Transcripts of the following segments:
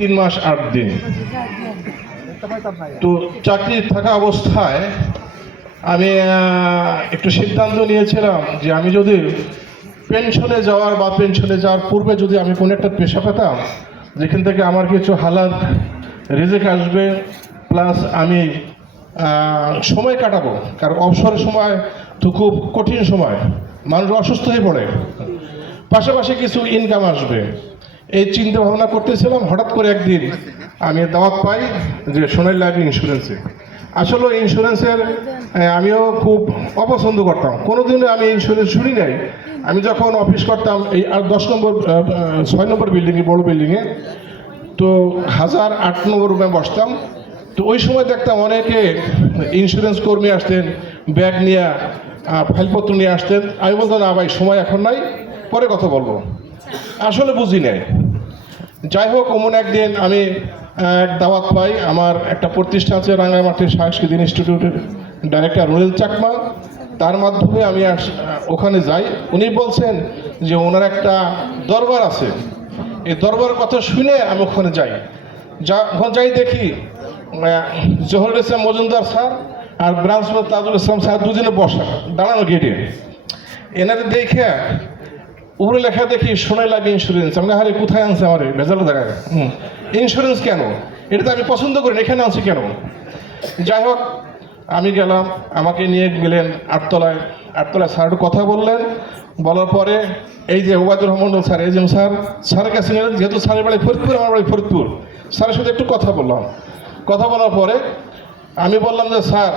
3 মাস 8 দিন। তো চাকরি থাকা অবস্থায় আমি একটু সিদ্ধান্ত নিয়েছিলাম যে আমি যদি পেনশনে যাওয়ার পূর্বে যদি আমি কোনো একটা পেশা পেতাম যেখান থেকে আমার কিছু হালাল রিজিক আসবে, প্লাস আমি সময় কাটাবো, কারণ অবসরের সময় তো খুব কঠিন সময়, মানুষ অসুস্থ হয়ে পড়ে, পাশাপাশি কিছু ইনকাম আসবে, এই চিন্তা ভাবনা করতেছিলাম। হঠাৎ করে একদিন আমি দাওয়াত পাই যে সোনালী লাইফ ইন্স্যুরেন্সে। আসলে ইন্স্যুরেন্সের আমিও খুব অপছন্দ করতাম, কোনোদিনও আমি ইন্স্যুরেন্স শুনি নাই। আমি যখন অফিস করতাম এই 6 নম্বর বিল্ডিংয়ে, বড় বিল্ডিংয়ে, তো 1008 নম্বর রুমে বসতাম। তো ওই সময় দেখতাম অনেকে ইন্স্যুরেন্স কর্মী আসতেন, ব্যাগ নিয়ে ফাইলপত্র নিয়ে আসতেন। আমি বলতাম না ভাই, সময় এখন নাই, পরে কথা বলবো, আসলে বুঝি নাই। যাই হোক, অমন একদিন আমি এক দাওয়াত পাই। আমার একটা প্রতিষ্ঠান আছে রাঙ্গামাটির সাংস্কৃতিক ইনস্টিটিউটের ডাইরেক্টর রুয়েল চাকমা, তার মাধ্যমে আমি ওখানে যাই। উনি বলছেন যে ওনার একটা দরবার আছে, এই দরবারের কথা শুনে আমি ওখানে যাই। ওখানে যাই দেখি জহুরুল ইসলাম মজুমদার স্যার আর ব্রাঞ্চ তাজুল ইসলাম স্যার দুজনে বসা, দাঁড়ানো গেটে। এনাদের দেখে উপরে লেখা দেখি সোনালী লাইফ ইন্স্যুরেন্স। আমি হারে কোথায় আনছে আমার ভেজাল জায়গায়, ইন্স্যুরেন্স কেন, এটা তো আমি পছন্দ করি না, এখানে আনছি কেন? যাই হোক, আমি গেলাম, আমাকে নিয়ে গেলেন আটতলায় স্যার কথা বললেন। বলার পরে এই যে ওবায়দুর রহমান স্যার, এজেম স্যারের কাছে নিলেন, যেহেতু স্যারের বাড়ি ফরিদপুর, আমার বাড়ি ফরিদপুর, স্যারের সাথে একটু কথা বললাম। কথা বলার পরে আমি বললাম যে স্যার,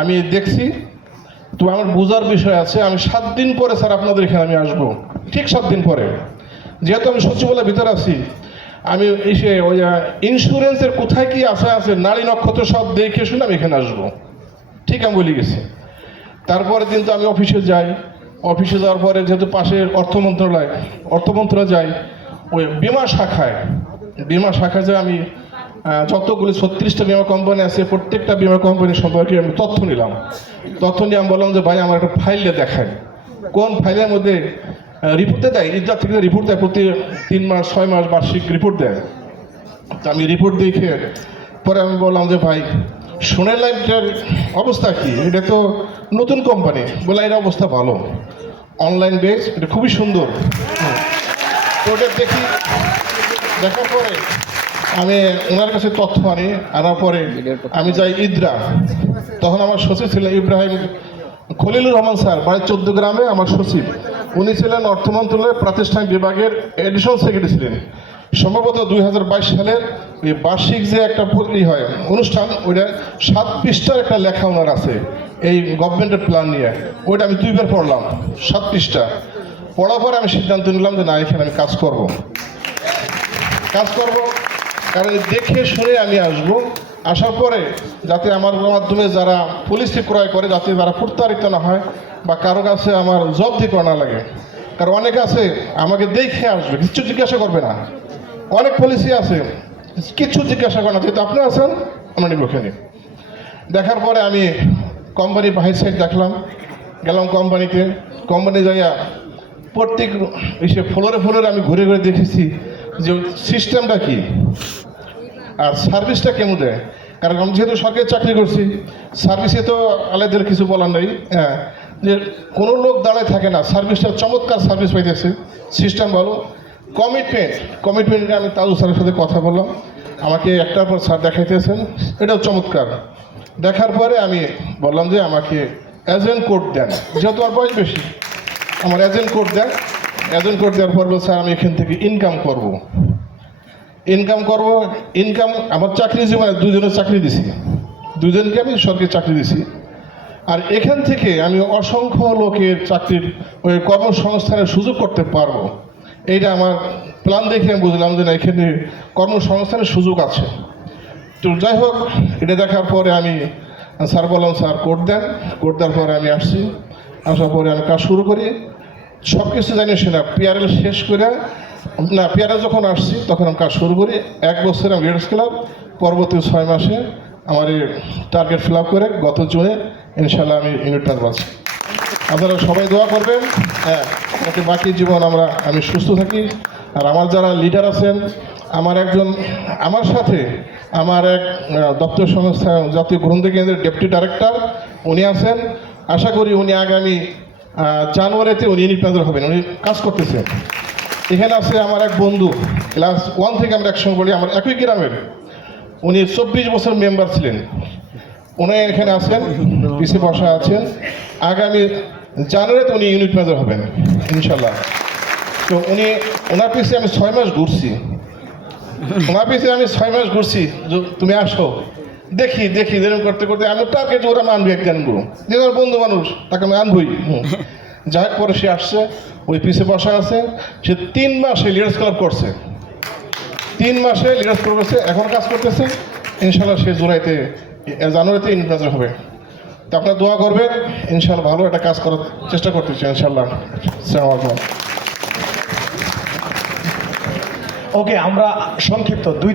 আমি দেখছি তো আমার বোঝার বিষয় আছে, আমি 7 দিন পরে স্যার আপনাদের এখানে আমি আসবো, ঠিক 7 দিন পরে, যেহেতু আমি সচিবালয়ের ভিতরে আছি, আমি এসে ওই ইন্স্যুরেন্সের কোথায় কি আছে নারী নক্ষত্র সব দেখে শুনে আমি এখানে আসবো, ঠিক আমি বলে গেছি। তারপরে দিন তো আমি অফিসে যাই, অফিসে যাওয়ার পরে যেহেতু পাশের অর্থ মন্ত্রণালয় যাই, ওই বিমা শাখায় যে আমি যতগুলি 36টা বিমা কোম্পানি আছে, প্রত্যেকটা বিমা কোম্পানি সম্পর্কে আমি তথ্য নিলাম। তথ্য নিয়ে আমি বললাম যে ভাই, আমার একটা ফাইলে দেখায়, কোন ফাইলের মধ্যে রিপোর্টে দেয়, ইজার থেকে রিপোর্ট দেয়, প্রতি 3 মাস 6 মাস বার্ষিক রিপোর্ট দেয়। তো আমি রিপোর্ট দেখে পরে আমি বললাম যে ভাই, সোনালী লাইফের অবস্থা কি, এটা তো নতুন কোম্পানি, বলে এর অবস্থা ভালো, অনলাইন বেস, এটা খুবই সুন্দর। তো ওটা দেখার পরে আমি ওনার কাছে তথ্য আনার পরে আমি যাই ইদ্রা। তখন আমার সচিব ছিলেন ইব্রাহিম খলিলুর রহমান স্যার, বাড়ি 14 গ্রামে আমার সচিব। উনি ছিলেন অর্থ মন্ত্রণালয়ের প্রাতিষ্ঠানিক বিভাগের এডিশনাল সেক্রেটারি ছিলেন। সম্ভবত 2022 সালের এই বার্ষিক যে একটা হয় অনুষ্ঠান, ওইটা 7 পৃষ্ঠার একটা লেখা ওনার আছে এই গভর্নমেন্টের প্ল্যান নিয়ে। ওইটা আমি 2 বার পড়লাম, 7 পৃষ্ঠা পড়ার পরে আমি সিদ্ধান্ত নিলাম যে না, এখানে আমি কাজ করব, কারণ দেখে শুনে আমি আসবো। আসার পরে যাতে আমার মাধ্যমে যারা পলিসি ক্রয় করে, যাতে তারা প্রতারিত না হয় বা কারো কাছে আমার জব্দি করা না লাগে। কারণ অনেকে আছে আমাকে দেখে আসবে, কিছু জিজ্ঞাসা করবে না। অনেক পলিসি আছে কিছু জিজ্ঞাসা করে না, যেহেতু আপনি আছেন আমরা নিব ওখানে। দেখার পরে আমি কোম্পানির বাহির সাইড গেলাম কোম্পানি যাইয়া প্রত্যেক ফ্লোরে আমি ঘুরে দেখেছি যে সিস্টেমটা কি আর সার্ভিসটা কেমন দেয়। কারণ আমি যেহেতু সরকারি চাকরি করছি, সার্ভিসে তো আলাদা কিছু বলার নেই, যে কোনো লোক দাঁড়ায় থাকে না, সার্ভিসটা চমৎকার সার্ভিস পাইতেছে, সিস্টেম ভালো, কমিটমেন্টে আমি তাজু স্যারের সাথে কথা বললাম, আমাকে একটার পর স্যার দেখাইতেছেন, এটাও চমৎকার। দেখার পরে আমি বললাম যে আমাকে এজেন্ট কোড দেন, যেহেতু আমার বয়স বেশি, আমার এজেন্ট কোড দেওয়ার পর স্যার আমি এখান থেকে ইনকাম করব। আমার চাকরি জীবনে 2 জনের চাকরি দিছি, 2 জনকে আমি সরকারি চাকরি দিছি। আর এখান থেকে আমি অসংখ্য লোকের চাকরির ওই কর্মসংস্থানের সুযোগ করতে পারবো, এইটা আমার প্ল্যান দেখে আমি বুঝলাম যে না, এখানে কর্মসংস্থানের সুযোগ আছে। তো যাই হোক, এটা দেখার পরে আমি স্যার বললাম স্যার কোড দেওয়ার পরে আমি আসার পরে আমি কাজ শুরু করি। সব কিছু জানি না, পিআরএল শেষ করে পিআরএল যখন আসছি তখন আমি কাজ শুরু করি। 1 বছর আমি রেডস ক্লাব, পরবর্তী 6 মাসে আমার এই টার্গেট ফিল আপ করে গত জুনে ইনশাল্লাহ আমি ইউনিট পাচ্ছি। আপনারা সবাই দোয়া করবেন, যাতে বাকি জীবন আমি সুস্থ থাকি। আর আমার যারা লিডার আছেন, আমার সাথে আমার এক দপ্তর সংস্থা জাতীয় গ্রন্থ কেন্দ্রের ডেপুটি ডাইরেক্টর উনি আছেন। আশা করি উনি আগামী জানুয়ারিতে উনি ইউনিট ম্যানেজার হবেন, উনি কাজ করতেছেন। এখানে আছে আমার এক বন্ধু, ক্লাস 1 থেকে আমরা একসঙ্গে বলি, আমার একই গ্রামের, উনি 24 বছর মেম্বার ছিলেন, উনি এখানে আছেন, পিছিয়ে বসা আছেন। আগামী জানুয়ারিতে উনি ইউনিট ম্যানেজার হবেন ইনশাল্লাহ। তো ওনার পিছিয়ে আমি 6 মাস ঘুরছি, তুমি আসো, দেখি এরকম করতে করতে আমি টার্গেট ওরা মানবি একজন গুরু, যে ওর বন্ধু মানুষ, তাকে আমি আনবই। যাই হোক, পরে সে আসছে, ওই পিছিয়ে বসা আছে। সে 3 মাসে লিডার্স ক্লাব করছে, 3 মাসে লিডার্স ক্লাব করছে, এখন কাজ করতেছে। ইনশাল্লাহ সে জানুয়ারিতে ইনফ্লুয়েন্সার হবে। তো আপনারা দোয়া করবেন, ইনশাল্লাহ ভালো একটা কাজ করার চেষ্টা করতেছি ইনশাল্লাহ। আসসালামু আলাইকুম। ওকে, আমরা সংক্ষিপ্ত 2